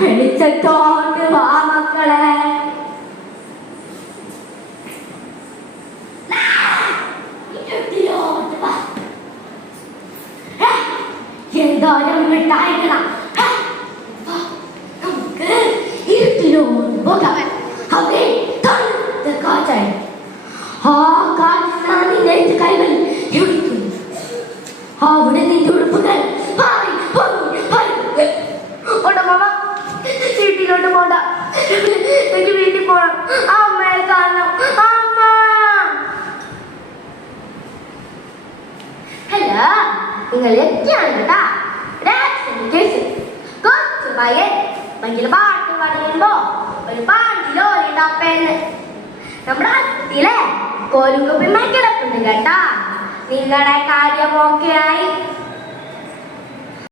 വെളിച്ചത്തോട്ട് വാ മക്കളെ. എന്തോരം മിഠായികളാ. നമുക്ക് ഇരുട്ടിലോട്ട് പോകാം. അവിടെ തണുത്ത കാറ്റായി. ആ കാറ്റിനാണ് നിന്റെ കൈകൾ യോജിക്കുന്നു. അവിടെ നിന്റെ ഉടുപ്പുകൾ പാറി വീട്ടിലോട്ട് പോണ്ട. എനിക്ക് വീട്ടിൽ പോണം. അമ്മയെ കാണണം. അമ്മ. ഹലോ, നിങ്ങൾ എത്തിയാണ് കേട്ടാ. കൊച്ചു പയ്യൻ ഭയങ്കര പാട്ട് പാടുമ്പോ ഒരു പാട്ടിലോരിട്ടപ്പേന്ന് നമ്മുടെ ആശുപത്രിയിലെ കോലുകുപ്പിന്മാർ കിടപ്പുണ്ട് കേട്ടാ. നിങ്ങളുടെ കാര്യമൊക്കെ ആയി